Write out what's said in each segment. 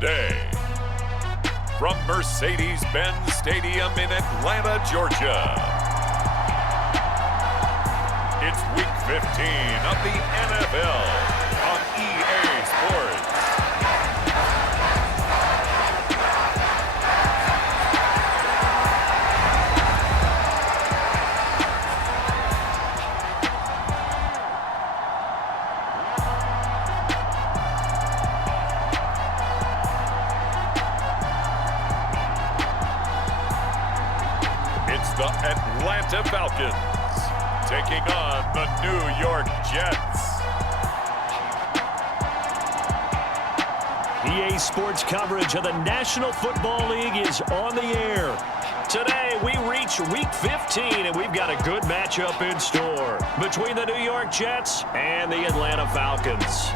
day. From Mercedes-Benz Stadium in Atlanta, Georgia, it's Week 15 of the NFL on EA Sports. The Atlanta Falcons taking on the New York Jets. EA Sports coverage of the National Football League is on the air. Today we reach Week 15 and we've got a good matchup in store between the New York Jets and the Atlanta Falcons.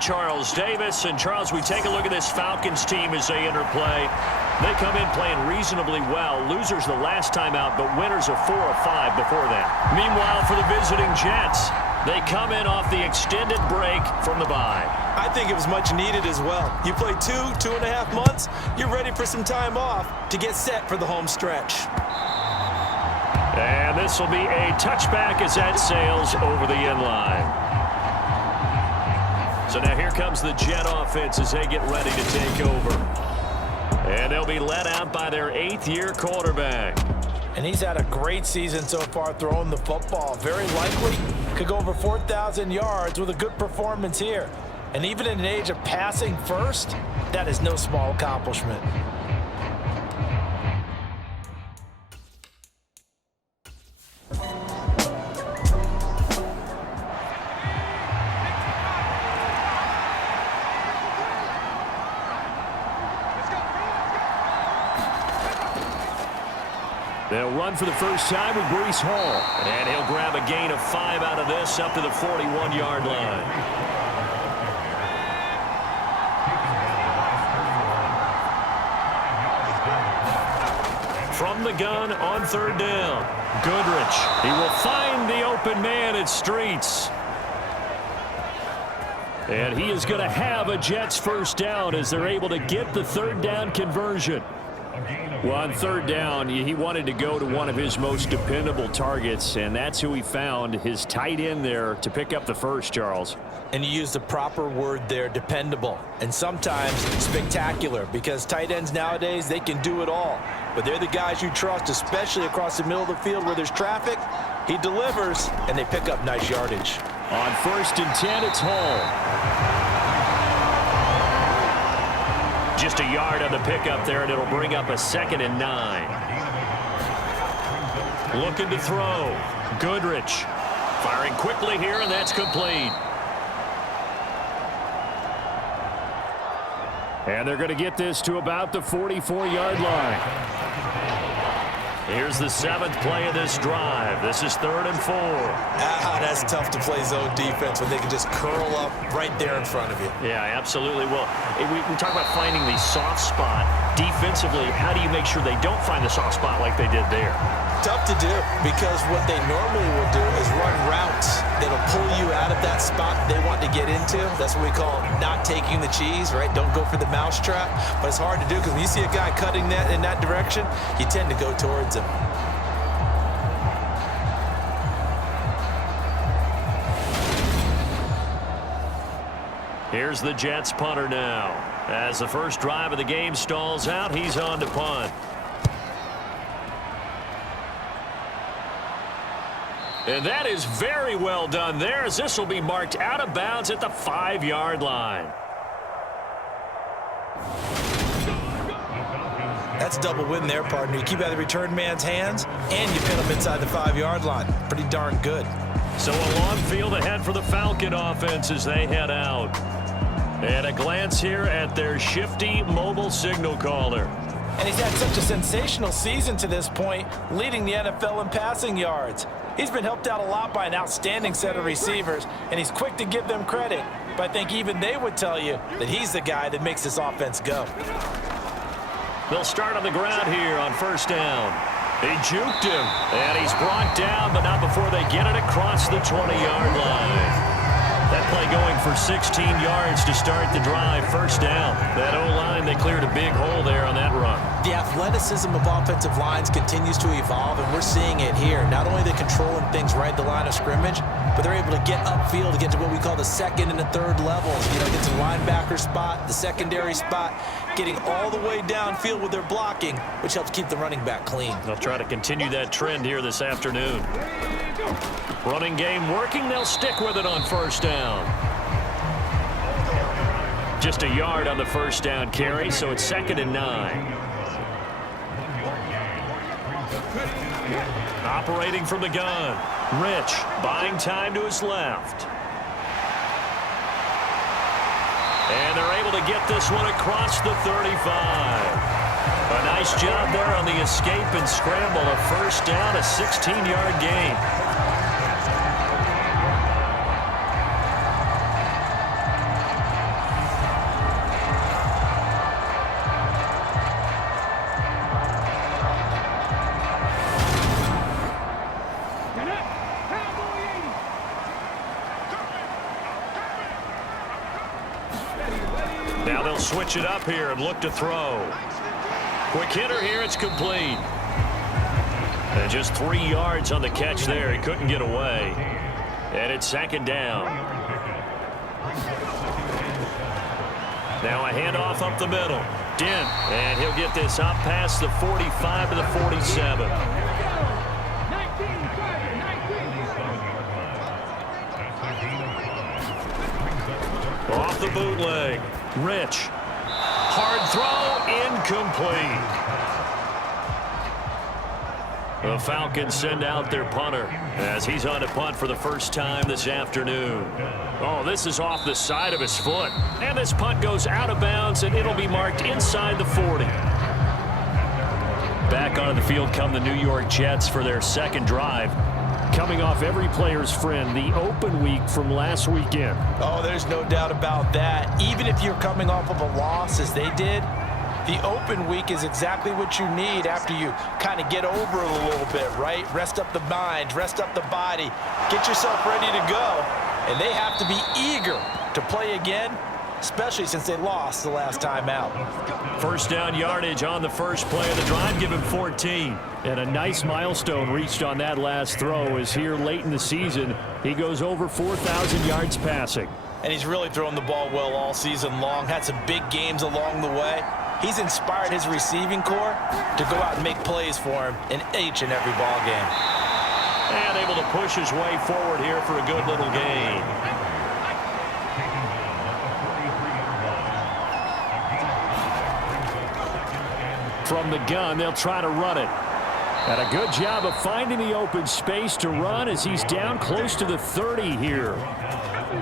Charles Davis. And Charles, we take a look at this Falcons team as they interplay. They come in playing reasonably well. Losers the last time out, but winners of 4 or 5 before that. Meanwhile, for the visiting Jets, they come in off the extended break from the bye. I think it was much needed as well. You play 2.5 months, you're ready for some time off to get set for the home stretch. And this will be a touchback as that sails over the end line. So now here comes the Jet offense as they get ready to take over. And they'll be led out by their 8th-year quarterback. And he's had a great season so far throwing the football. Very likely could go over 4,000 yards with a good performance here. And even in an age of passing first, that is no small accomplishment. They'll run for the first time with Breece Hall. And he'll grab a gain of 5 out of this up to the 41-yard line. From the gun on 3rd down. Goodrich. He will find the open man at Streets. And he is going to have a Jets first down as they're able to get the 3rd down conversion. Well, on 3rd down, he wanted to go to one of his most dependable targets, and that's who he found, his tight end there, to pick up the first, Charles. And you used the proper word there, dependable, and sometimes spectacular, because tight ends nowadays, they can do it all. But they're the guys you trust, especially across the middle of the field where there's traffic. He delivers, and they pick up nice yardage. On 1st and 10, it's Hall. Just a yard on the pickup there, and it'll bring up a 2nd and 9. Looking to throw. Goodrich. Firing quickly here, and that's complete. And they're going to get this to about the 44-yard line. Here's the 7th play of this drive. This is 3rd and 4. That's tough to play zone defense when they can just curl up right there in front of you. Yeah, absolutely. Well, we talk about finding the soft spot. Defensively, how do you make sure they don't find the soft spot like they did there? Tough to do, because what they normally will do is run routes that'll pull you out of that spot they want to get into. That's what we call not taking the cheese, right? Don't go for the mousetrap. But it's hard to do because when you see a guy cutting that in that direction, you tend to go towards him. Here's the Jets punter now. As the first drive of the game stalls out, he's on to punt. And that is very well done there, as this will be marked out of bounds at the 5-yard line. That's double win there, partner. You keep out of the return man's hands, and you pin him inside the 5-yard line. Pretty darn good. So a long field ahead for the Falcon offense as they head out. And a glance here at their shifty mobile signal caller. And he's had such a sensational season to this point, leading the NFL in passing yards. He's been helped out a lot by an outstanding set of receivers, and he's quick to give them credit. But I think even they would tell you that he's the guy that makes this offense go. They'll start on the ground here on first down. He juked him, and he's brought down, but not before they get it across the 20-yard line. That play going for 16 yards to start the drive. First down. That O-line, they cleared a big hole there on that run. The athleticism of offensive lines continues to evolve, and we're seeing it here. Not only are they controlling things right at the line of scrimmage, but they're able to get upfield to get to what we call the second and the third levels. You know, get to the linebacker spot, the secondary spot, getting all the way downfield with their blocking, which helps keep the running back clean. They'll try to continue that trend here this afternoon. Running game working. They'll stick with it on first down. Just a yard on the first down carry, so it's 2nd and 9. Operating from the gun. Rich buying time to his left. And they're able to get this one across the 35. A nice job there on the escape and scramble. A first down, a 16-yard gain. Now they'll switch it up here and look to throw. Quick hitter here, it's complete. And just 3 yards on the catch there. He couldn't get away. And it's 2nd down. Now a handoff up the middle. Dent, and he'll get this up past the 45 to the 47. Off the bootleg. Rich. Hard throw, incomplete. The Falcons send out their punter as he's on a punt for the first time this afternoon. Oh, this is off the side of his foot. And this punt goes out of bounds, and it'll be marked inside the 40. Back onto the field come the New York Jets for their second drive. Coming off every player's friend, the open week from last weekend. Oh, there's no doubt about that. Even if you're coming off of a loss, as they did, the open week is exactly what you need after you kind of get over it a little bit, right? Rest up the mind, rest up the body, get yourself ready to go. And they have to be eager to play again, especially since they lost the last time out. First down yardage on the first play of the drive, give him 14. And a nice milestone reached on that last throw is here late in the season. He goes over 4,000 yards passing. And he's really thrown the ball well all season long, had some big games along the way. He's inspired his receiving corps to go out and make plays for him in each and every ball game. And able to push his way forward here for a good little gain. From the gun, they'll try to run it. And a good job of finding the open space to run as he's down close to the 30 here.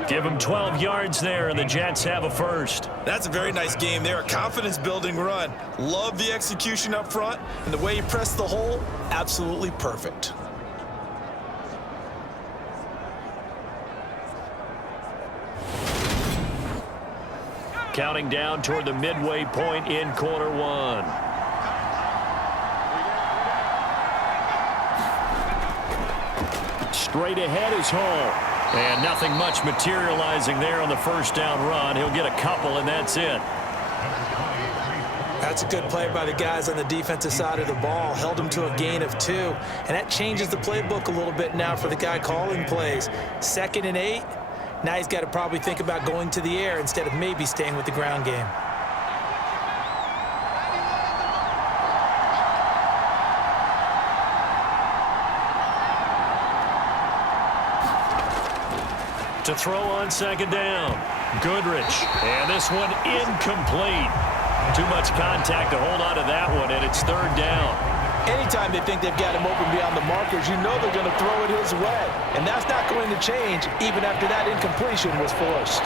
Give him 12 yards there, and the Jets have a first. That's a very nice game there. A confidence-building run. Love the execution up front, and the way he pressed the hole, absolutely perfect. Counting down toward the midway point in quarter one. Straight ahead is Hall. And nothing much materializing there on the first down run. He'll get a couple, and that's it. That's a good play by the guys on the defensive side of the ball. Held them to a gain of 2. And that changes the playbook a little bit now for the guy calling plays. 2nd and 8. Now he's got to probably think about going to the air instead of maybe staying with the ground game. To throw on second down. Goodrich. And this one incomplete. Too much contact to hold on to that one, and it's 3rd down. Anytime they think they've got him open beyond the markers, you know they're going to throw it his way. And that's not going to change even after that incompletion was forced.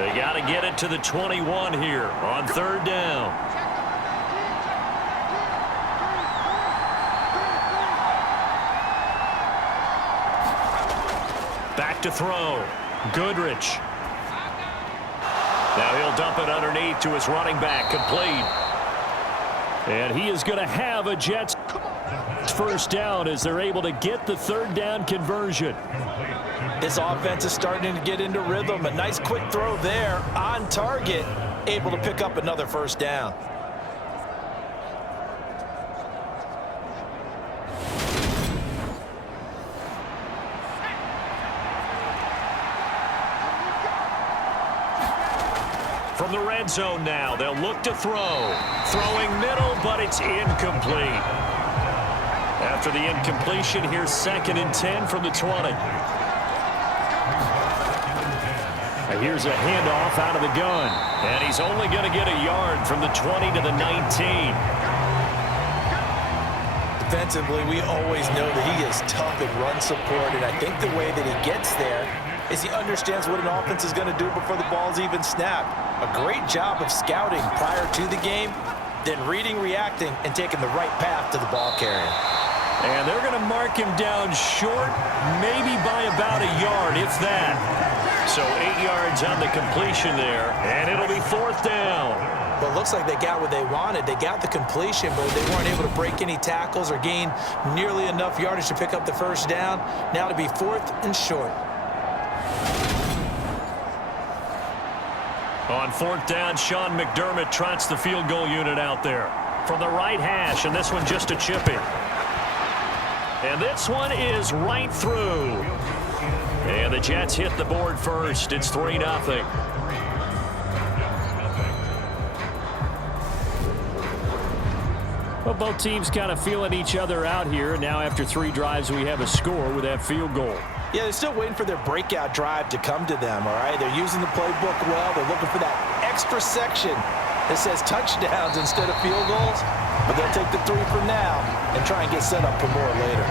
They got to get it to the 21 here on 3rd down. Back to throw. Goodrich. Now he'll dump it underneath to his running back. Complete. And he is going to have a Jets first down as they're able to get the third down conversion. This offense is starting to get into rhythm. A nice quick throw there on target, able to pick up another first down. From the red zone now, they'll look to throw. Throwing middle, but it's incomplete. After the incompletion, here's 2nd and 10 from the 20. Here's a handoff out of the gun. And he's only going to get a yard from the 20 to the 19. Defensively, we always know that he is tough in run support, and I think the way that he gets there is he understands what an offense is going to do before the ball's even snapped. A great job of scouting prior to the game, then reading, reacting, and taking the right path to the ball carrier. And they're going to mark him down short, maybe by about a yard, if that. So 8 yards on the completion there, and it'll be 4th down. Well, it looks like they got what they wanted. They got the completion, but they weren't able to break any tackles or gain nearly enough yardage to pick up the first down. Now to be 4th and short. On 4th down, Sean McDermott trots the field goal unit out there. From the right hash, and this one just a chipping. And this one is right through. And the Jets hit the board first. It's 3-0. Well, both teams kind of feeling each other out here. Now after 3 drives, we have a score with that field goal. Yeah, they're still waiting for their breakout drive to come to them, all right? They're using the playbook well. They're looking for that extra section that says touchdowns instead of field goals. But they'll take the 3 for now and try and get set up for more later.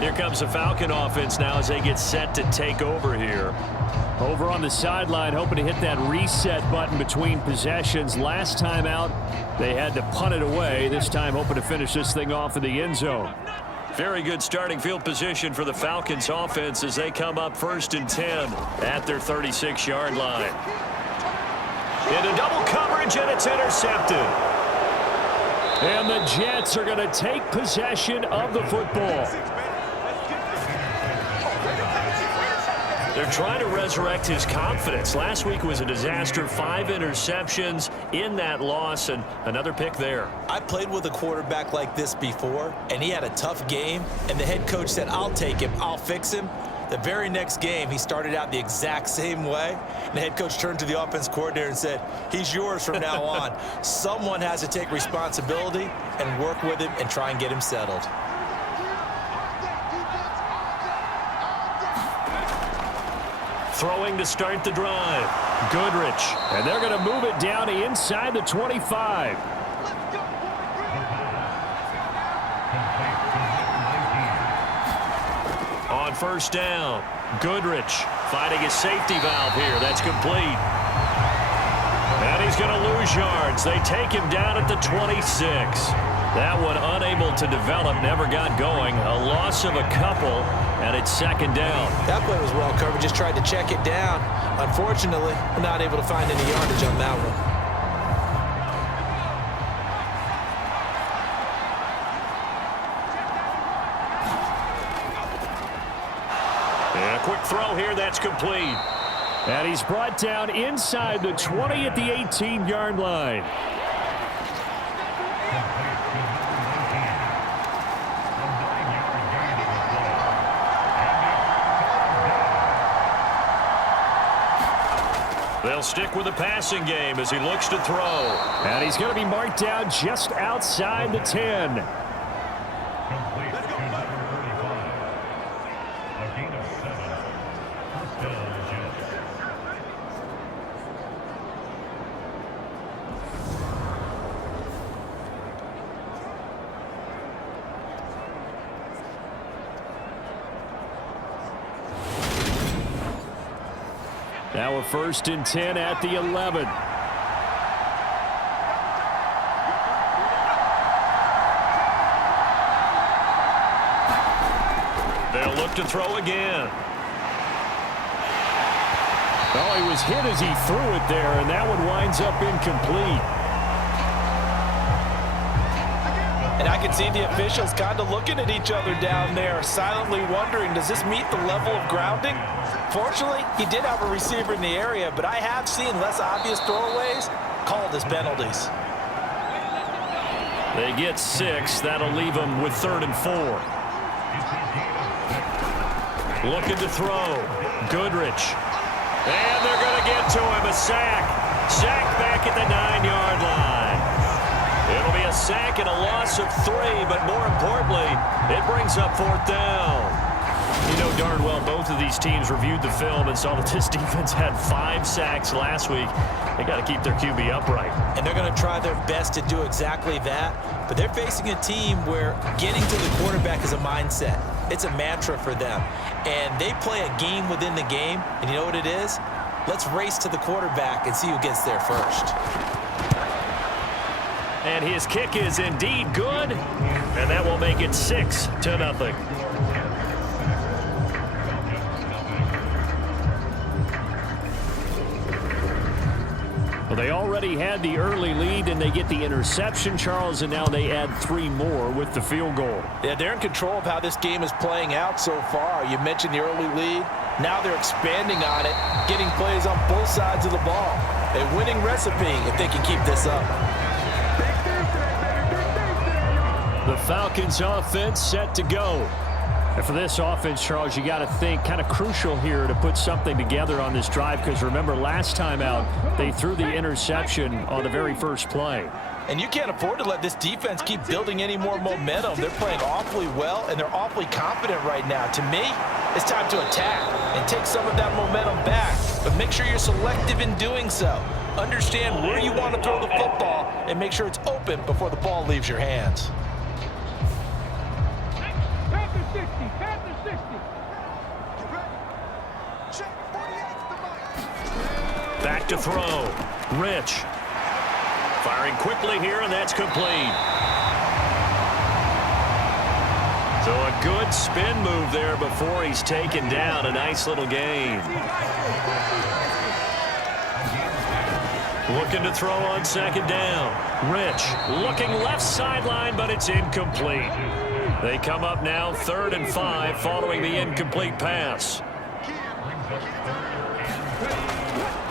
Here comes the Falcon offense now as they get set to take over here. Over on the sideline, hoping to hit that reset button between possessions. Last time out, they had to punt it away. This time, hoping to finish this thing off in the end zone. Very good starting field position for the Falcons offense as they come up 1st and 10 at their 36-yard line. Into double coverage, and it's intercepted. And the Jets are going to take possession of the football. They're trying to resurrect his confidence. Last week was a disaster. 5 interceptions in that loss, and another pick there. I played with a quarterback like this before, and he had a tough game, and the head coach said, I'll take him, I'll fix him. The very next game, he started out the exact same way, and the head coach turned to the offense coordinator and said, he's yours from now on. Someone has to take responsibility and work with him and try and get him settled. Throwing to start the drive. Goodrich. And they're going to move it down to inside the 25. On 1st down, Goodrich finding his safety valve here. That's complete. And he's going to lose yards. They take him down at the 26. That one unable to develop, never got going. A loss of a couple, and it's 2nd down. That play was well covered, just tried to check it down. Unfortunately, we're not able to find any yardage on that one. And a quick throw here, that's complete. And he's brought down inside the 20 at the 18-yard line. They'll stick with the passing game as he looks to throw. And he's going to be marked down just outside the 10. Now a 1st and 10 at the 11. look to throw again. Well, he was hit as he threw it there, and that one winds up incomplete. And I can see the officials kind of looking at each other down there, silently wondering, does this meet the level of grounding? Fortunately, he did have a receiver in the area, but I have seen less obvious throwaways called as penalties. They get 6. That'll leave them with 3rd and 4. Looking to throw. Goodrich. And they're going to get to him. A sack. Sack back at the 9-yard line. It'll be a sack and a loss of 3, but more importantly, it brings up 4th down. You know darn well both of these teams reviewed the film and saw that this defense had 5 sacks last week. They got to keep their QB upright. And they're going to try their best to do exactly that. But they're facing a team where getting to the quarterback is a mindset. It's a mantra for them. And they play a game within the game. And you know what it is? Let's race to the quarterback and see who gets there first. And his kick is indeed good. And that will make it 6-0. Well, they already had the early lead, and they get the interception, Charles, and now they add 3 more with the field goal. Yeah, they're in control of how this game is playing out so far. You mentioned the early lead. Now they're expanding on it, getting plays on both sides of the ball. A winning recipe if they can keep this up. The Falcons offense set to go. And for this offense, Charles, you got to think kind of crucial here to put something together on this drive, because remember last time out they threw the interception on the very first play. And you can't afford to let this defense keep building any more momentum. They're playing awfully well, and they're awfully confident right now. To me, it's time to attack and take some of that momentum back. But make sure you're selective in doing so. Understand where you want to throw the football and make sure it's open before the ball leaves your hands. Back to throw. Rich. Firing quickly here, and that's complete. So a good spin move there before he's taken down. A nice little gain. Looking to throw on 2nd down. Rich looking left sideline, but it's incomplete. They come up now 3rd and 5 following the incomplete pass.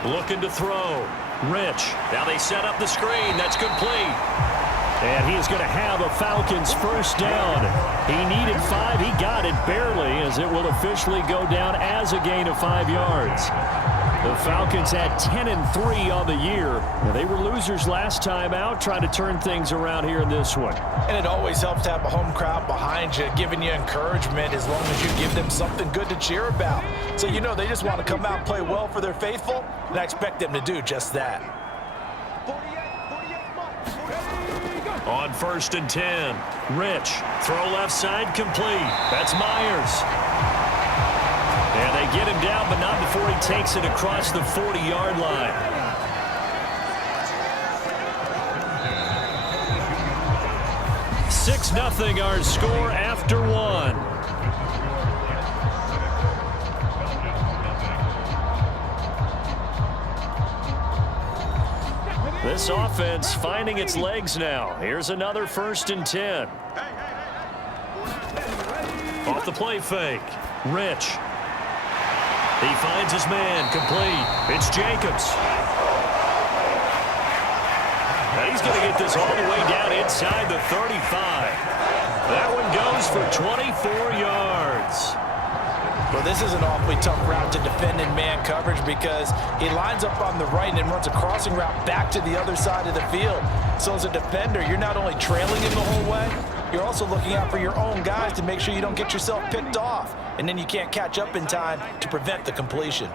Looking to throw. Rich. Now they set up the screen. That's complete. And he's going to have a Falcons 1st down. He needed 5. He got it barely, as it will officially go down as a gain of 5 yards. The Falcons had 10-3 on the year. They were losers last time out, trying to turn things around here in this one. And it always helps to have a home crowd behind you, giving you encouragement as long as you give them something good to cheer about. So you know they just want to come out and play well for their faithful, and I expect them to do just that. On 1st and 10, Rich. Throw left side, complete. That's Myers. And they get him down, but not before he takes it across the 40-yard line. Six 0 our score after 1. This offense finding its legs now. Here's another 1st and 10. Off the play fake. Rich. He finds his man, complete. It's Jacobs. And he's going to get this all the way down inside the 35. That one goes for 24 yards. Well, this is an awfully tough route to defend in man coverage because he lines up on the right and runs a crossing route back to the other side of the field. So as a defender, you're not only trailing him the whole way, you're also looking out for your own guys to make sure you don't get yourself picked off. And then you can't catch up in time to prevent the completion.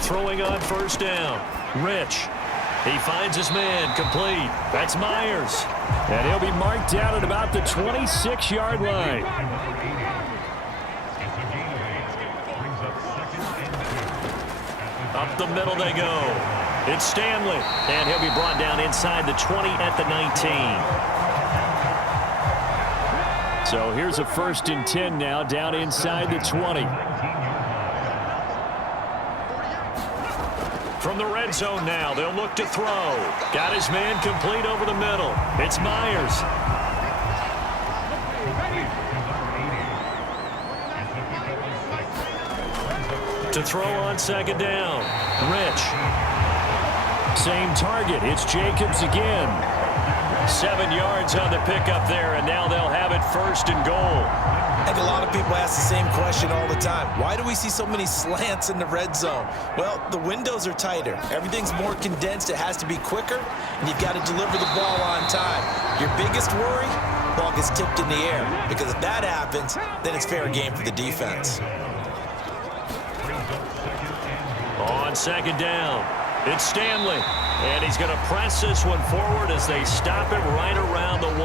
Throwing on 1st down. Rich. He finds his man, complete. That's Myers. And he'll be marked down at about the 26-yard line. Up the middle they go. It's Stanley. And he'll be brought down inside the 20 at the 19. So here's a 1st and 10 now down inside the 20. From the red zone now, they'll look to throw. Got his man complete over the middle. It's Myers. To throw on 2nd down. Rich. Same target. It's Jacobs again. 7 yards on the pickup there, and now they'll have it 1st and goal. I think a lot of people ask the same question all the time. Why do we see so many slants in the red zone? Well, the windows are tighter. Everything's more condensed. It has to be quicker, and you've got to deliver the ball on time. Your biggest worry, ball gets tipped in the air, because if that happens, then it's fair game for the defense. On 2nd down, it's Stanley, and he's going to press this one forward as they stop him right around the 1.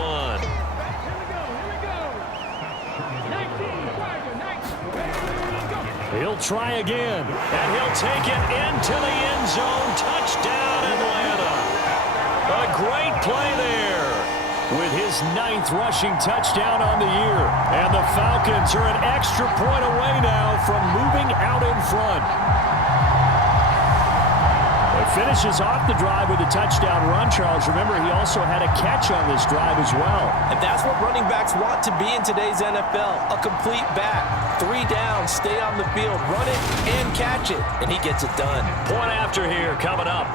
He'll try again. And he'll take it into the end zone. Touchdown, Atlanta. A great play there. With his 9th rushing touchdown on the year. And the Falcons are an extra point away now from moving out in front. He finishes off the drive with a touchdown run, Charles. Remember, he also had a catch on this drive as well. And that's what running backs want to be in today's NFL, a complete back. 3 down, stay on the field, run it, and catch it. And he gets it done. Point after here coming up.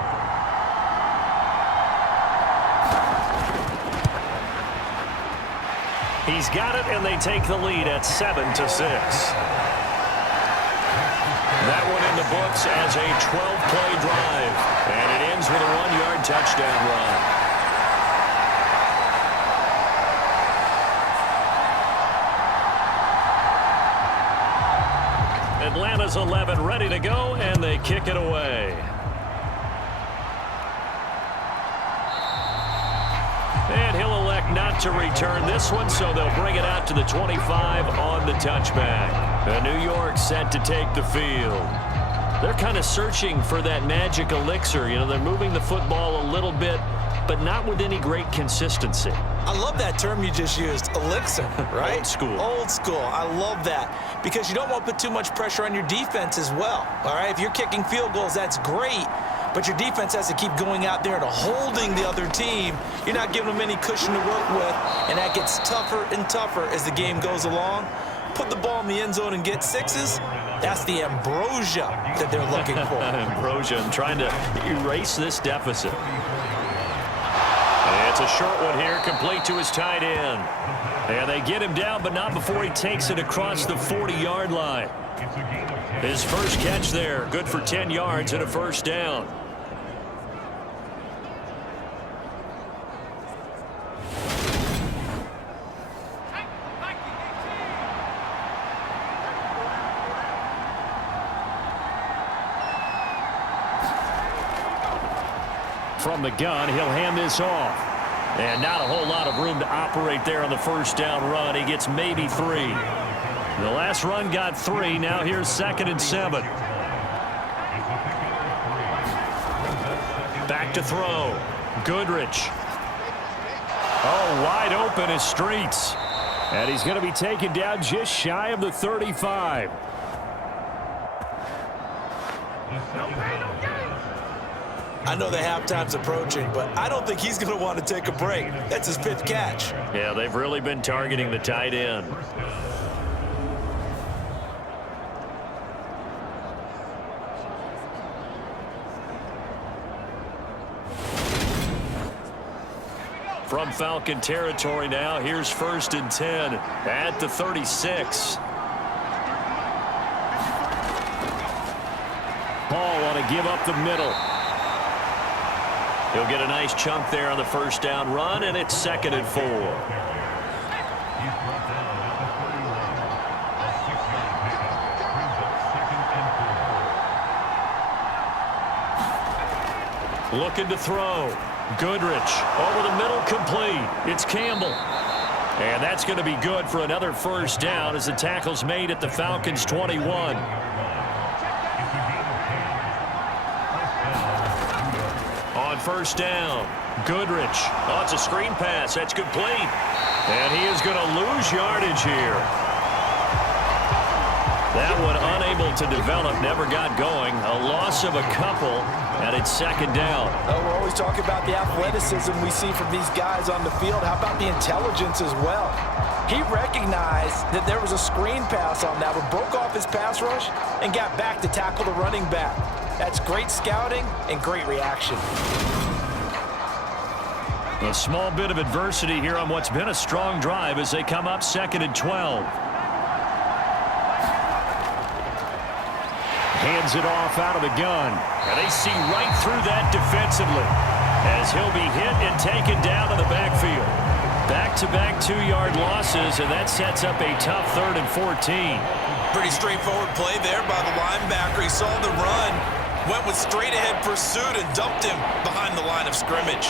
He's got it, and they take the lead at 7-6. That one in the books as a 12-play drive. And it ends with a 1-yard touchdown run. Atlanta's 11 ready to go, and they kick it away. And he'll elect not to return this one, so they'll bring it out to the 25 on the touchback. And New York set to take the field. They're kind of searching for that magic elixir. You know, they're moving the football a little bit, but not with any great consistency. I love that term you just used, elixir, right? Old school. Old school. I love that because you don't want to put too much pressure on your defense as well, all right? If you're kicking field goals, that's great, but your defense has to keep going out there and holding the other team. You're not giving them any cushion to work with, and that gets tougher and tougher as the game goes along. Put the ball in the end zone and get 6s. That's the ambrosia that they're looking for. Ambrosia, and trying to erase this deficit. And it's a short one here, complete to his tight end. And they get him down, but not before he takes it across the 40-yard line. His first catch there, good for 10 yards and a 1st down. From the gun, he'll hand this off. And not a whole lot of room to operate there on the 1st down run. He gets maybe 3. The last run got 3. Now here's 2nd and 7. Back to throw. Goodrich. Oh, wide open as Streets. And he's going to be taken down just shy of the 35. I know the halftime's approaching, but I don't think he's going to want to take a break. That's his 5th catch. Yeah, they've really been targeting the tight end. From Falcon territory now, here's 1st and 10 at the 36. Paul want to give up the middle. He'll get a nice chunk there on the 1st down run, and it's 2nd and 4. Looking to throw. Goodrich over the middle, complete. It's Campbell. And that's going to be good for another 1st down as the tackle's made at the Falcons' 21. On first down. Goodrich. Oh, it's a screen pass. That's complete. And he is going to lose yardage here. That one unable to develop, never got going. A loss of a couple, and it's second down. Oh, we're always talking about the athleticism we see from these guys on the field. How about the intelligence as well? He recognized that there was a screen pass on that one, broke off his pass rush, and got back to tackle the running back. That's great scouting and great reaction. A small bit of adversity here on what's been a strong drive as they come up 2nd and 12. Hands it off out of the gun. And they see right through that defensively as he'll be hit and taken down to the backfield. Back-to-back 2-yard losses, and that sets up a tough 3rd and 14. Pretty straightforward play there by the linebacker. He saw the run, went with straight-ahead pursuit, and dumped him behind the line of scrimmage.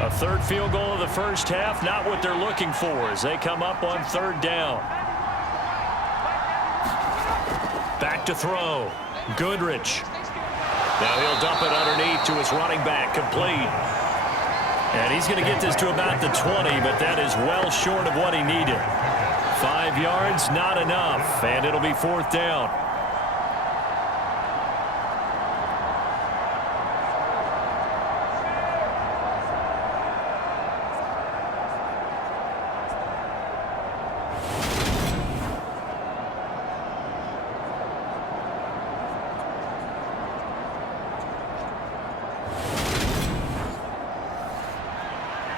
A third field goal of the first half, not what they're looking for as they come up on 3rd down. Back to throw. Goodrich. Now he'll dump it underneath to his running back, complete. And he's going to get this to about the 20, but that is well short of what he needed. 5 yards, not enough, and it'll be 4th down.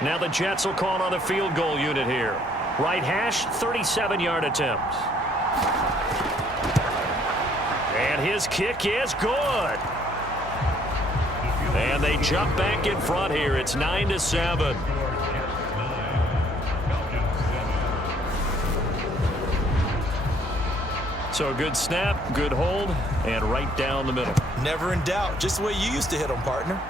Now the Jets will call on a field goal unit here. Right hash, 37-yard attempt. And his kick is good. And they jump back in front here. It's 9-7. So a good snap, good hold, and right down the middle. Never in doubt. Just the way you used to hit them, partner.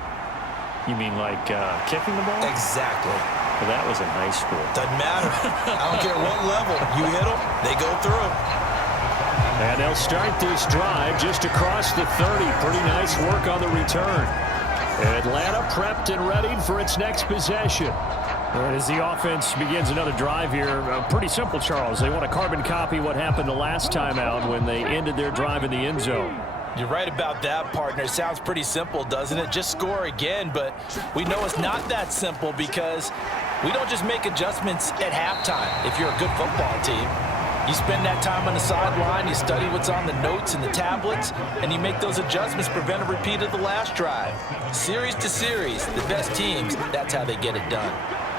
You mean like kicking the ball? Exactly. Well, that was in high school. Doesn't matter. I don't care what level. You hit them, they go through. And they'll start this drive just across the 30. Pretty nice work on the return. Atlanta prepped and ready for its next possession. As the offense begins another drive here, pretty simple, Charles. They want to carbon copy what happened the last time out when they ended their drive in the end zone. You're right about that, partner. It sounds pretty simple, doesn't it? Just score again, but we know it's not that simple because we don't just make adjustments at halftime if you're a good football team. You spend that time on the sideline, you study what's on the notes and the tablets, and you make those adjustments, prevent a repeat of the last drive. Series to series, the best teams, that's how they get it done.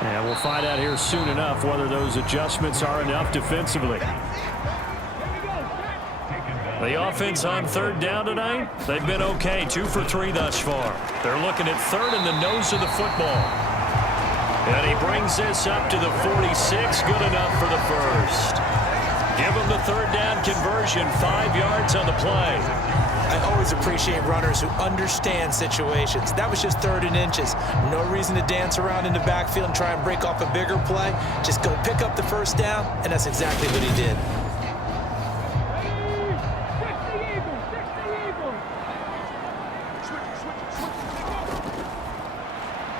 And we'll find out here soon enough whether those adjustments are enough defensively. The offense on 3rd down tonight, they've been okay, 2 for 3 thus far. They're looking at 3rd in the nose of the football. And he brings this up to the 46, good enough for the first. Give him the 3rd down conversion, 5 yards on the play. I always appreciate runners who understand situations. That was just 3rd and inches. No reason to dance around in the backfield and try and break off a bigger play. Just go pick up the first down, and that's exactly what he did.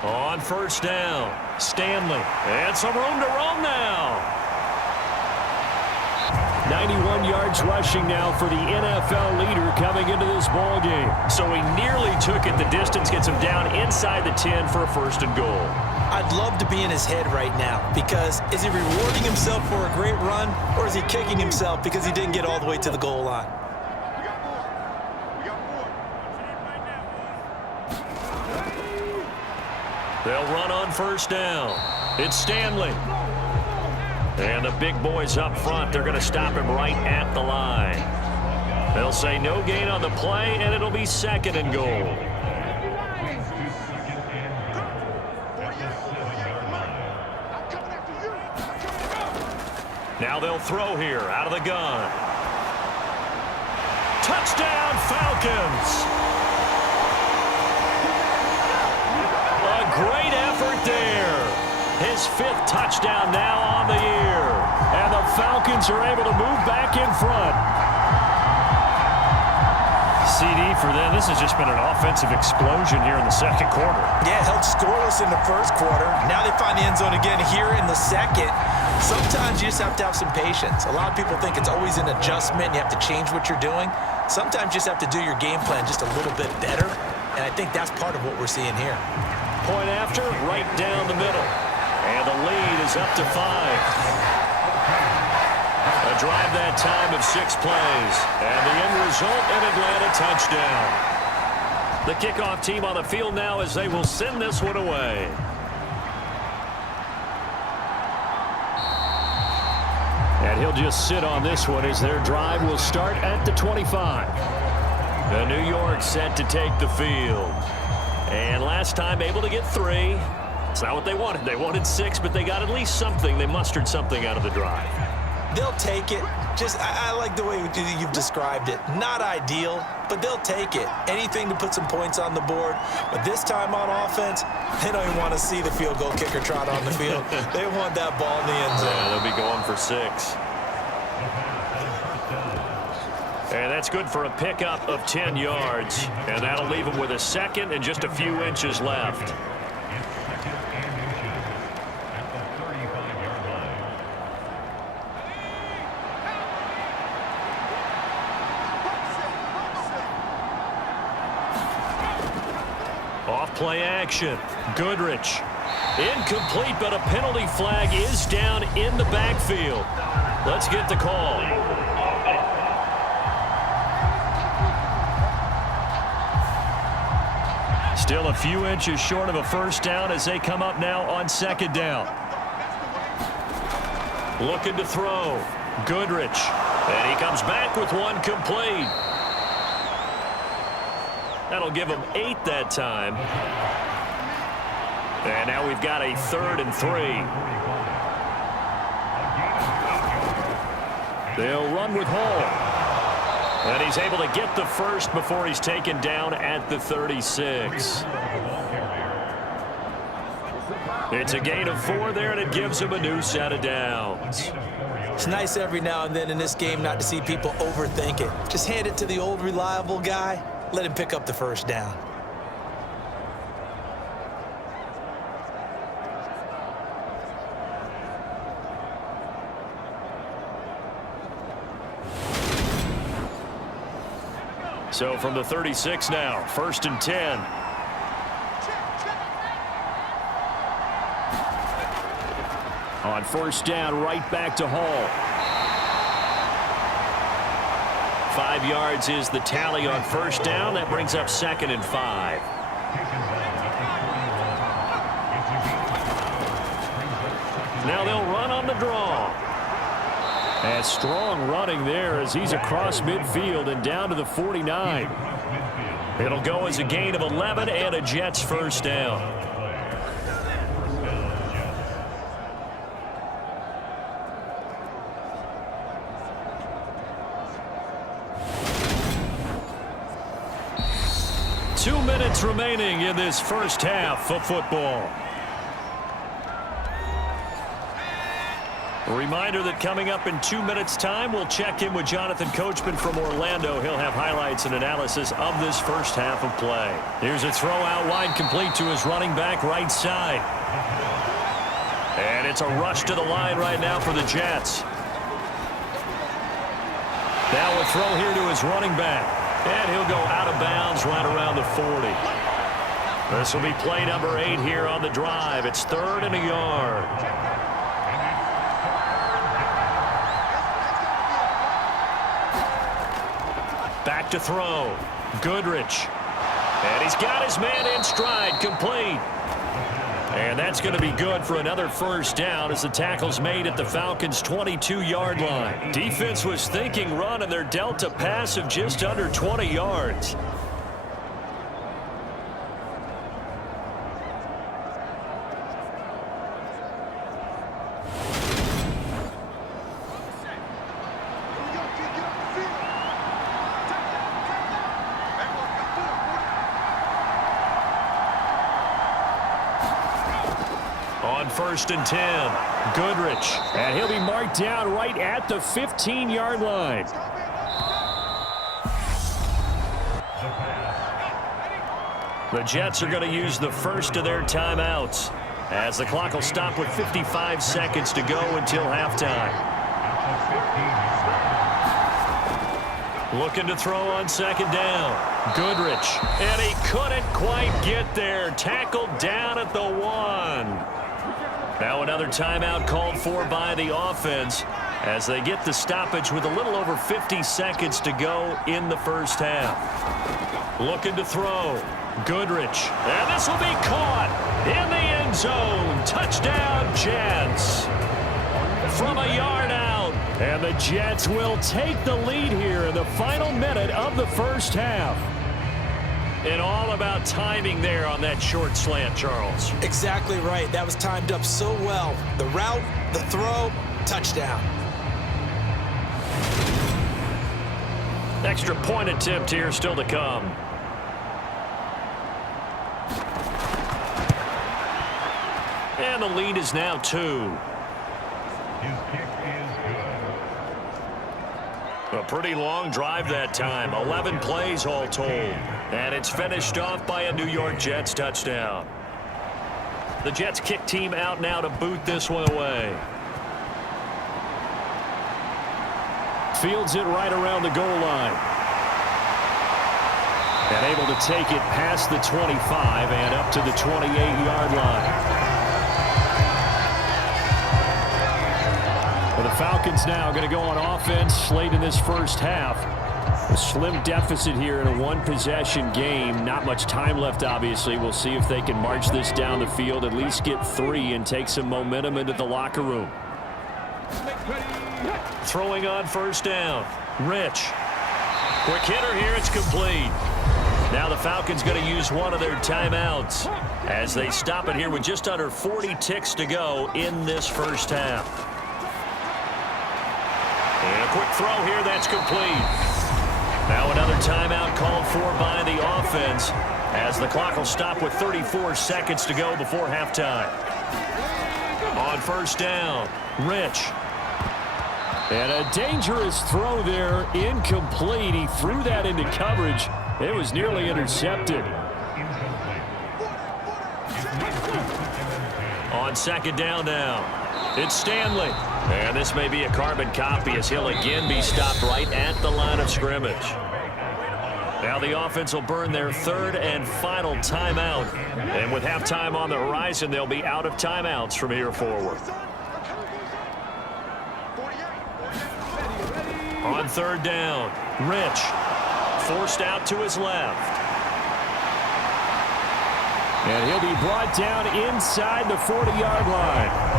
On 1st down, Stanley. And some room to roam now. 91 yards rushing now for the NFL leader coming into this ball game. So he nearly took it the distance, gets him down inside the 10 for a 1st and goal. I'd love to be in his head right now because is he rewarding himself for a great run or is he kicking himself because he didn't get all the way to the goal line? They'll run on 1st down. It's Stanley. And the big boys up front, they're going to stop him right at the line. They'll say no gain on the play, and it'll be 2nd and goal. Now they'll throw here out of the gun. Touchdown, Falcons! A great effort there. His 5th touchdown now on the year. And the Falcons are able to move back in front. CD for them. This has just been an offensive explosion here in the second quarter. Yeah, held scoreless in the first quarter. Now they find the end zone again here in the second. Sometimes you just have to have some patience. A lot of people think it's always an adjustment. You have to change what you're doing. Sometimes you just have to do your game plan just a little bit better. And I think that's part of what we're seeing here. Point after, right down the middle. And the lead is up to 5. A drive that time of 6 plays. And the end result, an Atlanta touchdown. The kickoff team on the field now as they will send this one away. And he'll just sit on this one as their drive will start at the 25. The New York set to take the field. And last time able to get 3. It's not what they wanted. They wanted 6, but they got at least something. They mustered something out of the drive. They'll take it. I like the way you've described it. Not ideal, but they'll take it. Anything to put some points on the board. But this time on offense, they don't even want to see the field goal kicker trot on the field. They want that ball in the end zone. Yeah, they'll be going for 6. And that's good for a pickup of 10 yards. And that'll leave them with a second and just a few inches left. Off-play action. Goodrich. Incomplete, but a penalty flag is down in the backfield. Let's get the call. Still a few inches short of a first down as they come up now on second down. Looking to throw. Goodrich. And he comes back with one complete. That'll give them 8 that time. And now we've got a 3rd and 3. They'll run with Hall. And he's able to get the first before he's taken down at the 36. It's a gain of 4 there, and it gives him a new set of downs. It's nice every now and then in this game not to see people overthink it. Just hand it to the old reliable guy. Let him pick up the first down. So from the 36 now, 1st and 10. On first down, right back to Hall. 5 yards is the tally on first down. That brings up 2nd and 5. Now they'll run on the draw. And strong running there as he's across midfield and down to the 49. It'll go as a gain of 11 and a Jets first down. Two minutes remaining in this first half of football. A reminder that coming up in 2 minutes' time, we'll check in with Jonathan Coachman from Orlando. He'll have highlights and analysis of this first half of play. Here's a throw out wide, complete to his running back right side. And it's a rush to the line right now for the Jets. Now a throw here to his running back. And he'll go out of bounds right around the 40. This will be play number 8 here on the drive. It's 3rd and a yard. Back to throw. Goodrich. And he's got his man in stride, complete. And that's going to be good for another first down as the tackle's made at the Falcons' 22-yard line. Defense was thinking run, and they're dealt a pass of just under 20 yards. On 1st and 10, Goodrich. And he'll be marked down right at the 15-yard line. The Jets are going to use the first of their timeouts as the clock will stop with 55 seconds to go until halftime. Looking to throw on second down. Goodrich. And he couldn't quite get there. Tackled down at the 1. Now another timeout called for by the offense as they get the stoppage with a little over 50 seconds to go in the first half. Looking to throw. Goodrich. And this will be caught in the end zone. Touchdown, Jets. From a yard out. And the Jets will take the lead here in the final minute of the first half. And all about timing there on that short slant, Charles. Exactly right. That was timed up so well. The route, the throw, touchdown. Extra point attempt here still to come. And the lead is now 2. His kick is good. A pretty long drive that time. 11 plays all told. And it's finished off by a New York Jets touchdown. The Jets kick team out now to boot this one away. Fields it right around the goal line. And able to take it past the 25 and up to the 28-yard line. Well, the Falcons now going to go on offense late in this first half. A slim deficit here in a one-possession game. Not much time left, obviously. We'll see if they can march this down the field, at least get 3 and take some momentum into the locker room. Throwing on first down. Rich. Quick hitter here. It's complete. Now the Falcons going to use one of their timeouts as they stop it here with just under 40 ticks to go in this first half. And a quick throw here. That's complete. Now another timeout called for by the offense as the clock will stop with 34 seconds to go before halftime. On first down, Rich. And a dangerous throw there, incomplete. He threw that into coverage. It was nearly intercepted. On second down now, it's Stanley. And this may be a carbon copy as he'll again be stopped right at the line of scrimmage. Now the offense will burn their third and final timeout. And with halftime on the horizon, they'll be out of timeouts from here forward. On third down, Rich. Forced out to his left. And he'll be brought down inside the 40-yard line.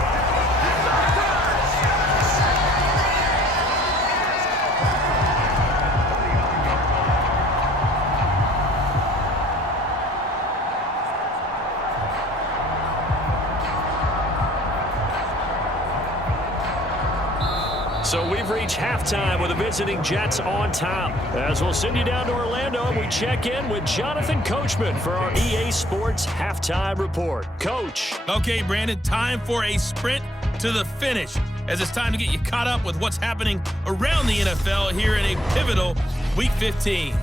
So we've reached halftime with the visiting Jets on top. As we'll send you down to Orlando, and we check in with Jonathan Coachman for our EA Sports Halftime Report. Coach. Okay, Brandon, time for a sprint to the finish, as it's time to get you caught up with what's happening around the NFL here in a pivotal Week 15.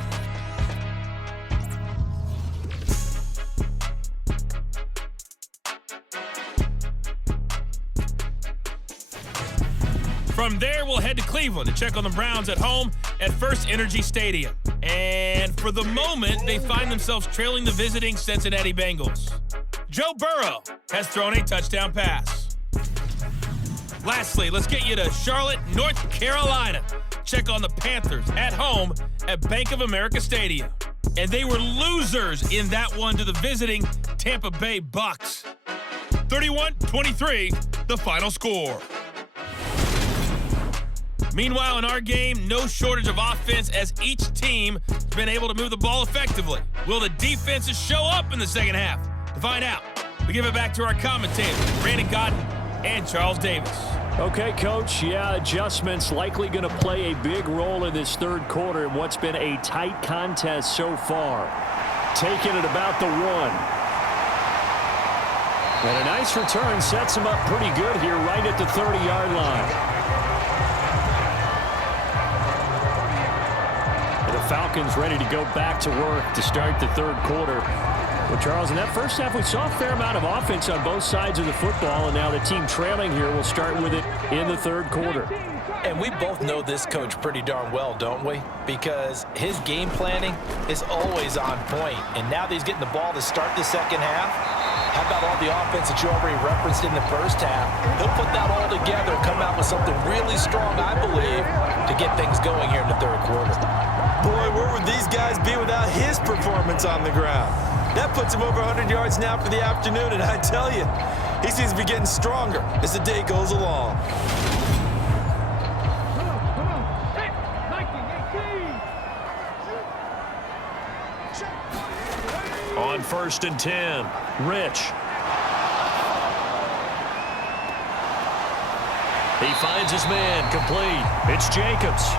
From there, we'll head to Cleveland to check on the Browns at home at First Energy Stadium. And for the moment, they find themselves trailing the visiting Cincinnati Bengals. Joe Burrow has thrown a touchdown pass. Lastly, let's get you to Charlotte, North Carolina. Check on the Panthers at home at Bank of America Stadium. And they were losers in that one to the visiting Tampa Bay Bucks. 31-23, the final score. Meanwhile, in our game, no shortage of offense as each team has been able to move the ball effectively. Will the defenses show up in the second half? To find out, we give it back to our commentators, Brandon Godden and Charles Davis. Okay, Coach. Yeah, adjustments likely going to play a big role in this third quarter in what's been a tight contest so far. Taking it about the 1. And a nice return sets him up pretty good here right at the 30-yard line. The Falcons ready to go back to work to start the third quarter. Well, Charles, in that first half, we saw a fair amount of offense on both sides of the football, and now the team trailing here will start with it in the third quarter. And we both know this coach pretty darn well, don't we? Because his game planning is always on point. And now that he's getting the ball to start the second half, how about all the offense that you already referenced in the first half? He'll put that all together and come out with something really strong, I believe, to get things going here in the third quarter. Boy, where would these guys be without his performance on the ground? That puts him over 100 yards now for the afternoon, and I tell you, he seems to be getting stronger as the day goes along. On 1st and 10, Rich. He finds his man, complete. It's Jacobs.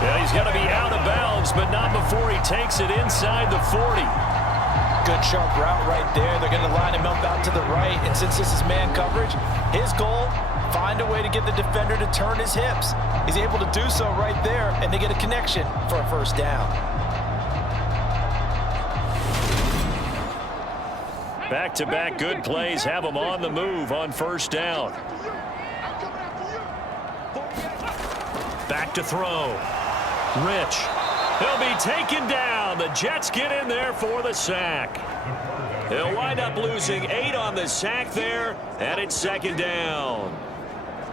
Yeah, he's going to be out of bounds, but not before he takes it inside the 40. Good sharp route right there. They're going to line him up out to the right, and since this is man coverage, his goal, find a way to get the defender to turn his hips. He's able to do so right there, and they get a connection for a first down. Back-to-back good plays have him on the move on first down. Back to throw. Rich. He'll be taken down. The Jets get in there for the sack. He'll wind up losing 8 on the sack there, and it's second down.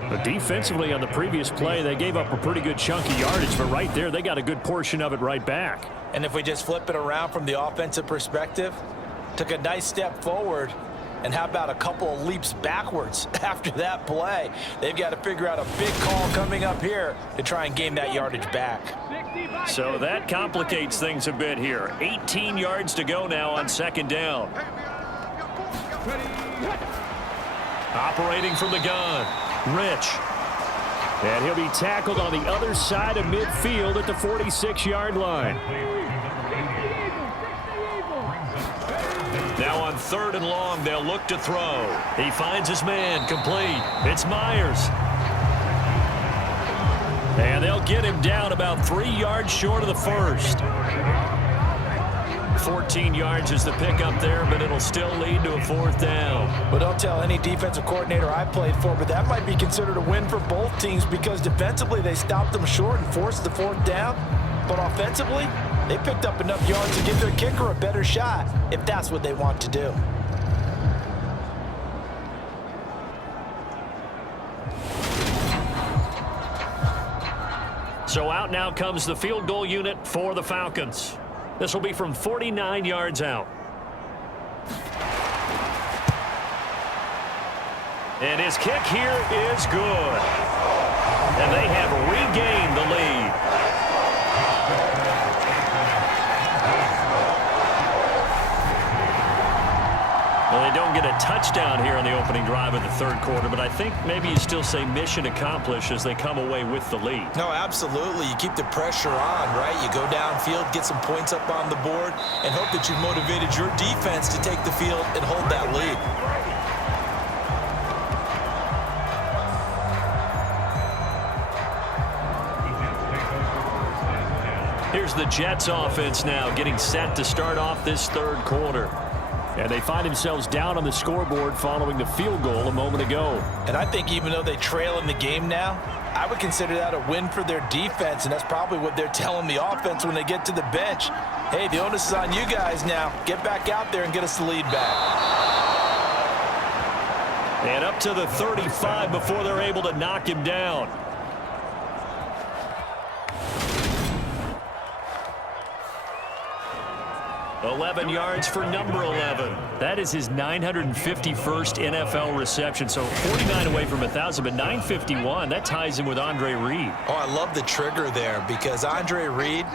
But defensively on the previous play, they gave up a pretty good chunk of yardage, but right there, they got a good portion of it right back. And if we just flip it around from the offensive perspective, took a nice step forward, and how about a couple of leaps backwards after that play? They've got to figure out a big call coming up here to try and gain that yardage back. So that complicates things a bit here. 18 yards to go now on second down. Operating from the gun, Rich. And he'll be tackled on the other side of midfield at the 46-yard line. Now on 3rd and long, they'll look to throw. He finds his man, complete. It's Myers. And they'll get him down about 3 yards short of the first. 14 yards is the pickup there, but it'll still lead to a 4th down. Well, don't tell any defensive coordinator I played for, but that might be considered a win for both teams because defensively they stopped them short and forced the 4th down. But offensively, they picked up enough yards to give their kicker a better shot if that's what they want to do. So out now comes the field goal unit for the Falcons. This will be from 49 yards out. And his kick here is good. And they have regained the lead. Well, they don't get a touchdown here on the opening drive of the third quarter, but I think maybe you still say mission accomplished as they come away with the lead. No, absolutely. You keep the pressure on, right? You go downfield, get some points up on the board, and hope that you've motivated your defense to take the field and hold that lead. Here's the Jets offense now getting set to start off this third quarter. And they find themselves down on the scoreboard following the field goal a moment ago. And I think even though they trail in the game now, I would consider that a win for their defense, and that's probably what they're telling the offense when they get to the bench. Hey, the onus is on you guys now. Get back out there and get us the lead back. And up to the 35 before they're able to knock him down. $11 yards for number 11. That is his 951st NFL reception. So 49 away from 1,000, but 951. That ties him with Andre Reed. Oh, I love the trigger there because Andre Reed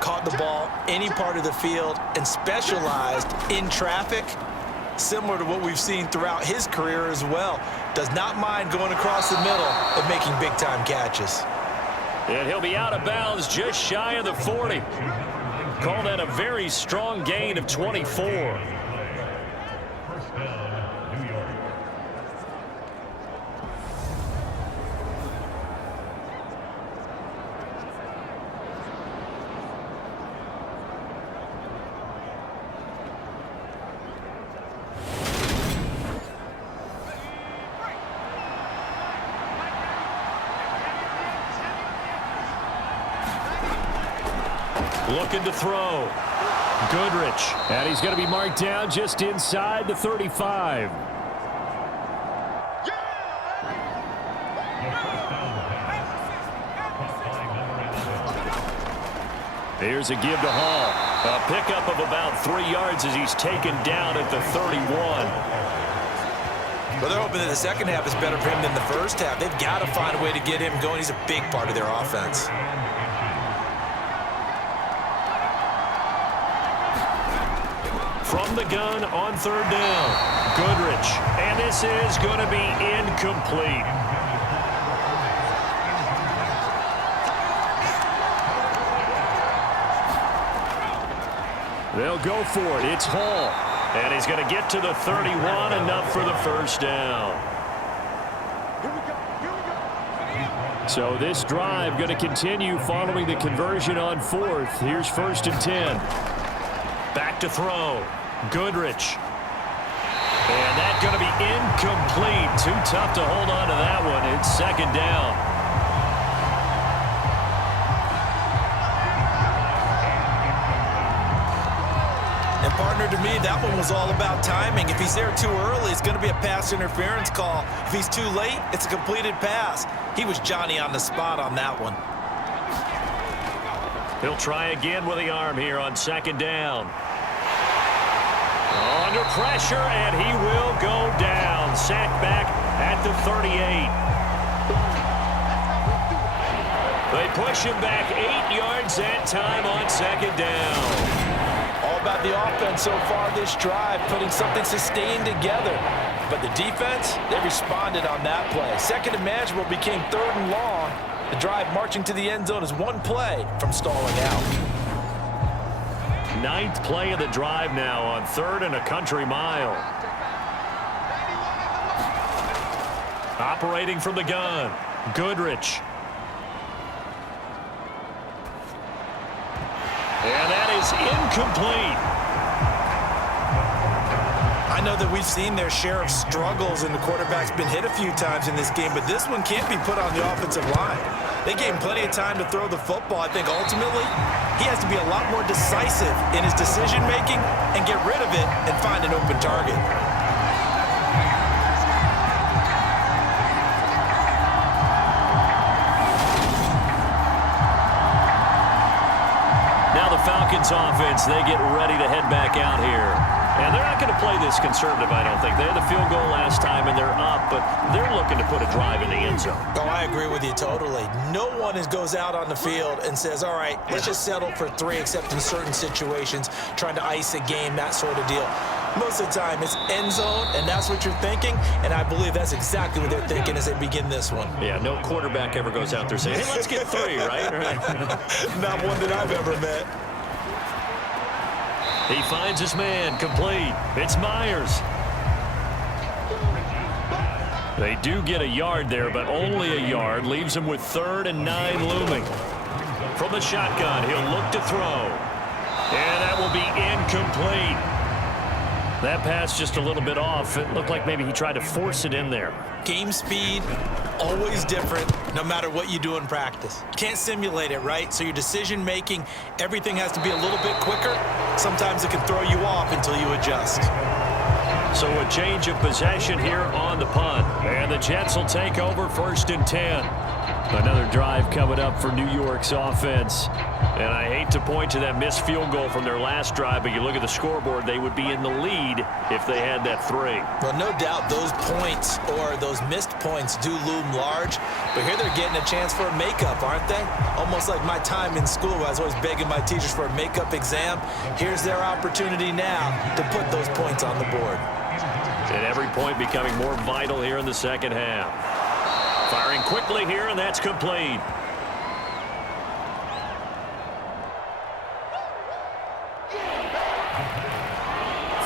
caught the ball any part of the field and specialized in traffic, similar to what we've seen throughout his career as well. Does not mind going across the middle and making big-time catches. And he'll be out of bounds just shy of the 40. Call that a very strong gain of 24. Looking to throw. Goodrich. And he's going to be marked down just inside the 35. Here's a give to Hall. A pickup of about 3 yards as he's taken down at the 31. Well, they're hoping that the second half is better for him than the first half. They've got to find a way to get him going. He's a big part of their offense. From the gun on third down. Goodrich. And this is going to be incomplete. They'll go for it. It's Hall. And he's going to get to the 31, enough for the first down. So this drive going to continue following the conversion on fourth. Here's 1st and 10. Back to throw. Goodrich. And that's going to be incomplete. Too tough to hold on to that one. It's 2nd down. And partner, to me, that one was all about timing. If he's there too early, it's going to be a pass interference call. If he's too late, it's a completed pass. He was Johnny on the spot on that one. He'll try again with the arm here on 2nd down. Under pressure, and he will go down. Sacked back at the 38. They push him back 8 yards that time on 2nd down. All about the offense so far this drive, putting something sustained together. But the defense, they responded on that play. 2nd and manageable became 3rd and long. The drive marching to the end zone is one play from stalling out. 9th play of the drive now on 3rd and a country mile. Operating from the gun, Goodrich. And that is incomplete. I know that we've seen their share of struggles, and the quarterback's been hit a few times in this game, but this one can't be put on the offensive line. They gave him plenty of time to throw the football. I think ultimately he has to be a lot more decisive in his decision-making and get rid of it and find an open target. Falcons offense, they get ready to head back out here. And they're not going to play this conservative, I don't think. They had the field goal last time, and they're up, but they're looking to put a drive in the end zone. Oh, I agree with you totally. No one goes out on the field and says, all right, let's just settle for 3, except in certain situations, trying to ice a game, that sort of deal. Most of the time, it's end zone, and that's what you're thinking, and I believe that's exactly what they're thinking as they begin this one. Yeah, no quarterback ever goes out there saying, hey, let's get 3, right? Not one that I've ever met. He finds his man, complete. It's Myers. They do get a yard there, but only a yard. Leaves him with 3rd and 9 looming. From the shotgun, he'll look to throw. And that will be incomplete. That pass just a little bit off. It looked like maybe he tried to force it in there. Game speed, always different, no matter what you do in practice. Can't simulate it, right? So your decision-making, everything has to be a little bit quicker. Sometimes it can throw you off until you adjust. So a change of possession here on the punt. And the Jets will take over 1st and 10. Another drive coming up for New York's offense. And I hate to point to that missed field goal from their last drive, but you look at the scoreboard, they would be in the lead if they had that 3. Well, no doubt those points or those missed points do loom large, but here they're getting a chance for a makeup, aren't they? Almost like my time in school where I was always begging my teachers for a makeup exam. Here's their opportunity now to put those points on the board. And every point becoming more vital here in the second half. Firing quickly here, and that's complete.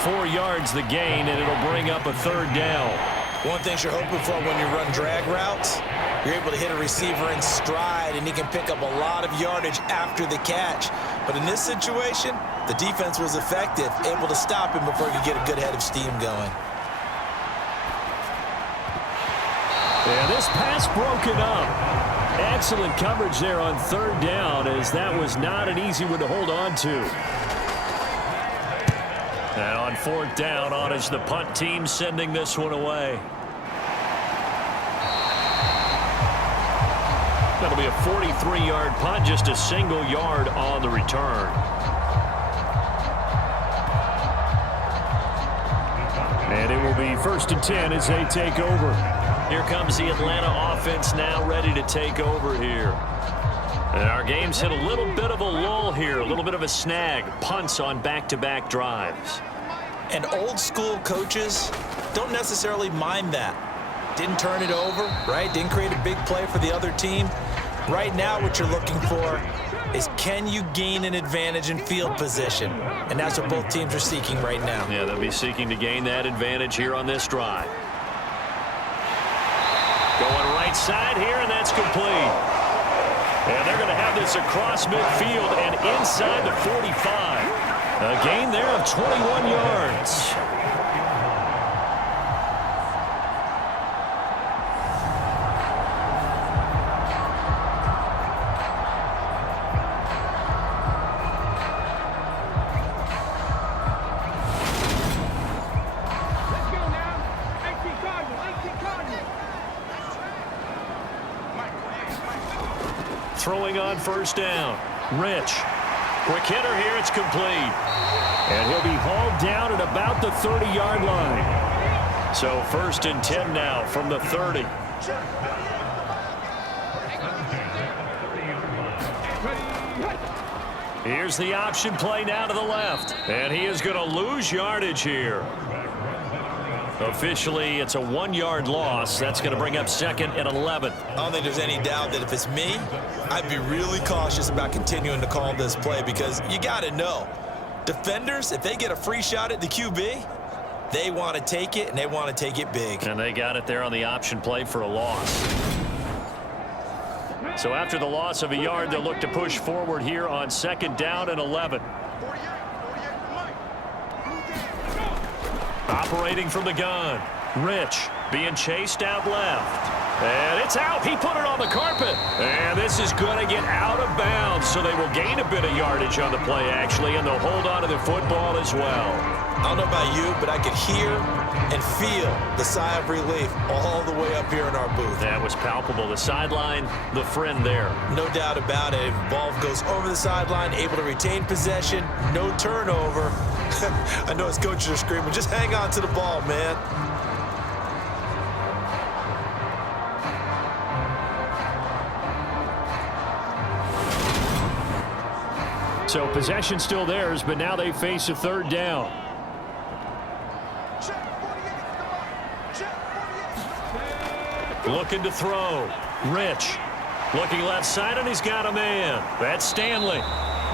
Four yards the gain, and it'll bring up a 3rd down. One thing you're hoping for when you run drag routes, you're able to hit a receiver in stride, and he can pick up a lot of yardage after the catch. But in this situation, the defense was effective, able to stop him before he could get a good head of steam going. And this pass broken up. excellent coverage there on third down, as that was not an easy one to hold on to. And on fourth down, on is the punt team sending this one away. That'll be a 43-yard punt, just a single yard on the return. And it will be 1st and 10 as they take over. Here comes the Atlanta offense now ready to take over here. And our game's hit a little bit of a lull here, a little bit of a snag. Punts on back-to-back drives. And old school coaches don't necessarily mind that. Didn't turn it over, right? Didn't create a big play for the other team. Right now what you're looking for is, can you gain an advantage in field position? And that's what both teams are seeking right now. Yeah, they'll be seeking to gain that advantage here on this drive. Going right side here, and that's complete. And they're going to have this across midfield and inside the 45. A gain there of 21 yards. Throwing on first down. Rich. Quick hitter here. It's complete. And he'll be hauled down at about the 30-yard line. So 1st and 10 now from the 30. Here's the option play now to the left. And he is going to lose yardage here. Officially, it's a 1-yard loss. That's going to bring up 2nd and 11. I don't think there's any doubt that if it's me, I'd be really cautious about continuing to call this play, because you got to know, defenders, if they get a free shot at the QB, they want to take it, and they want to take it big. And they got it there on the option play for a loss. So after the loss of a yard, they'll look to push forward here on 2nd down and 11. Operating from the gun. Rich being chased out left. And it's out. He put it on the carpet. And this is going to get out of bounds, so they will gain a bit of yardage on the play, actually, and they'll hold on to the football as well. I don't know about you, but I could hear and feel the sigh of relief all the way up here in our booth. That was palpable. The sideline, the friend there. No doubt about it. The ball goes over the sideline, able to retain possession, no turnover. I know his coaches are screaming, just hang on to the ball, man. So possession still theirs, but now they face a 3rd down. Looking to throw. Rich. Looking left side, and he's got a man. That's Stanley.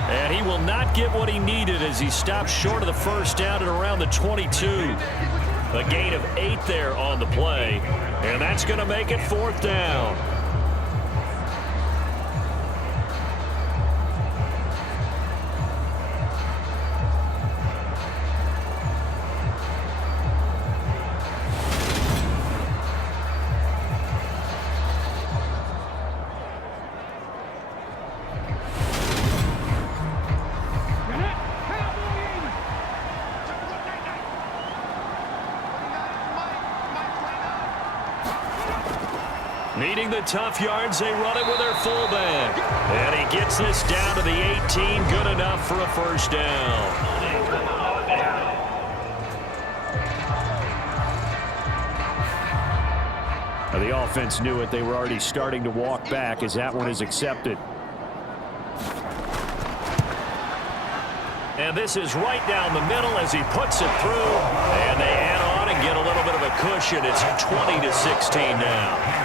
And he will not get what he needed as he stopped short of the 1st down at around the 22. A gain of 8 there on the play. And that's going to make it 4th down. Needing the tough yards, they run it with their fullback. And he gets this down to the 18, good enough for a 1st down. Now the offense knew it. They were already starting to walk back as that one is accepted. And this is right down the middle as he puts it through. And they add on and get a little bit of a cushion. It's 20-16 now.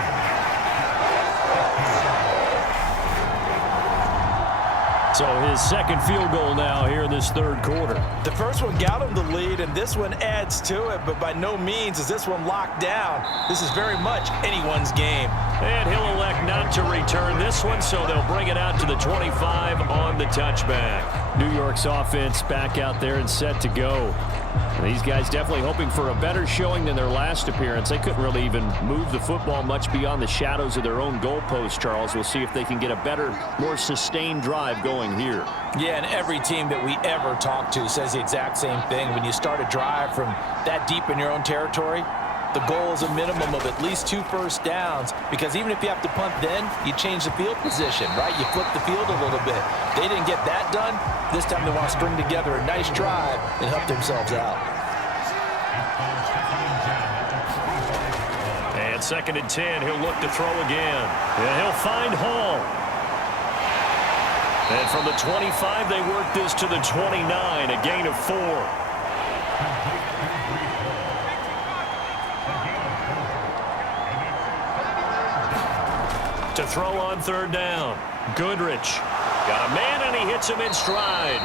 So his 2nd field goal now here in this 3rd quarter. The first one got him the lead, and this one adds to it, but by no means is this one locked down. This is very much anyone's game. And he'll elect not to return this one, so they'll bring it out to the 25 on the touchback. New York's offense back out there and set to go. These guys definitely hoping for a better showing than their last appearance. They couldn't really even move the football much beyond the shadows of their own goalpost, Charles. We'll see if they can get a better, more sustained drive going here. Yeah, and every team that we ever talk to says the exact same thing. When you start a drive from that deep in your own territory, the goal is a minimum of at least 2 first downs, because even if you have to punt then, you change the field position, right? You flip the field a little bit. They didn't get that done. This time they want to string together a nice drive and help themselves out. And 2nd and 10, he'll look to throw again. And he'll find Hall. And from the 25, they work this to the 29, a gain of 4. To throw on 3rd down. Goodrich got a man, and he hits him in stride.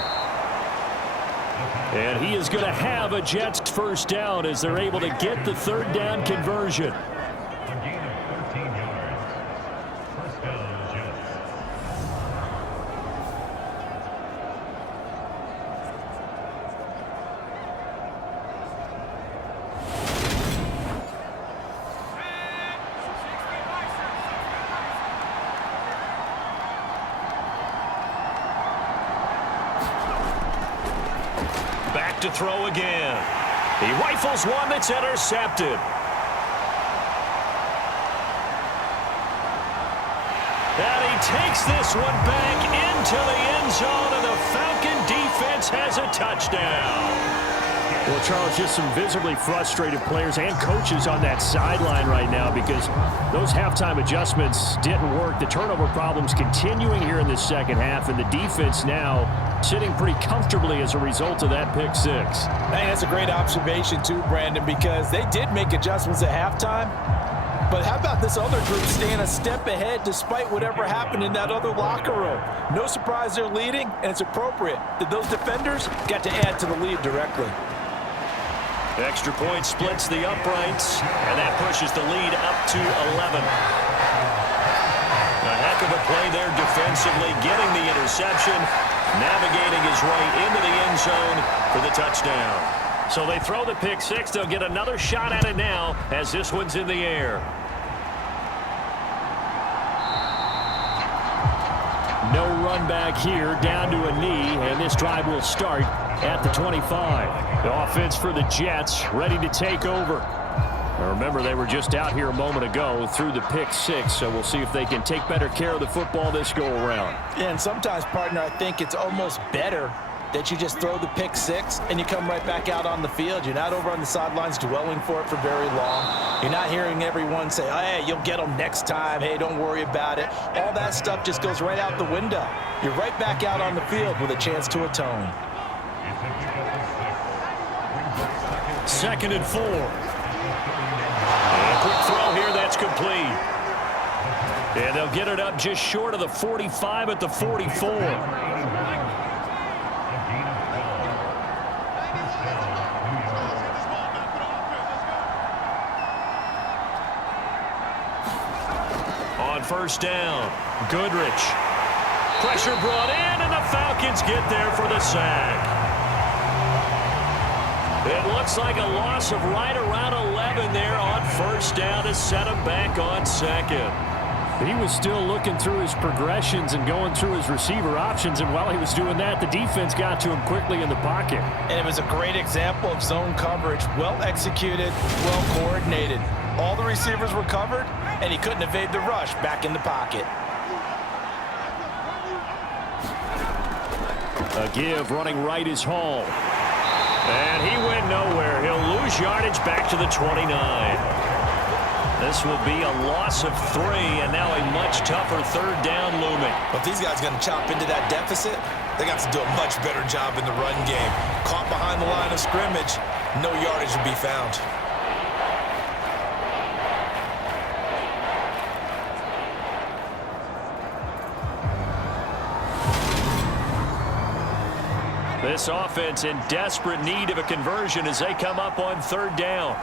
And he is going to have a Jets first down as they're able to get the 3rd down conversion. Back to throw again. He rifles one that's intercepted. And he takes this one back into the end zone, and the Falcon defense has a touchdown. Well, Charles, just some visibly frustrated players and coaches on that sideline right now because those halftime adjustments didn't work. The turnover problems continuing here in the second half, and the defense now sitting pretty comfortably as a result of that pick 6. Man, that's a great observation too, Brandon, because they did make adjustments at halftime. But how about this other group staying a step ahead despite whatever happened in that other locker room? No surprise they're leading, and it's appropriate that those defenders got to add to the lead directly. Extra point splits the uprights, and that pushes the lead up to 11. A heck of a play there defensively, getting the interception, navigating his way into the end zone for the touchdown. So they throw the pick 6. They'll get another shot at it now as this one's in the air. No run back here, down to a knee, and this drive will start at the 25. The offense for the Jets ready to take over. Now remember, they were just out here a moment ago through the pick 6, so we'll see if they can take better care of the football this go-around. Yeah, and sometimes, partner, I think it's almost better that you just throw the pick 6 and you come right back out on the field. You're not over on the sidelines dwelling for it for very long. You're not hearing everyone say, oh, hey, you'll get them next time. Hey, don't worry about it. All that stuff just goes right out the window. You're right back out on the field with a chance to atone. 2nd and 4. And a quick throw here, that's complete. And they'll get it up just short of the 45 at the 44. On 1st down, Goodrich. Pressure brought in, and the Falcons get there for the sack. It looks like a loss of right around 11 there on 1st down to set him back on 2nd. He was still looking through his progressions and going through his receiver options, and while he was doing that, the defense got to him quickly in the pocket. And it was a great example of zone coverage. Well executed, well coordinated. All the receivers were covered, and he couldn't evade the rush back in the pocket. A give running right is Hall. And he went nowhere. He'll lose yardage back to the 29. This will be a loss of 3, and now a much tougher 3rd down looming. But these guys are going to chop into that deficit. They got to do a much better job in the run game. Caught behind the line of scrimmage, no yardage to be found. This offense in desperate need of a conversion as they come up on 3rd down.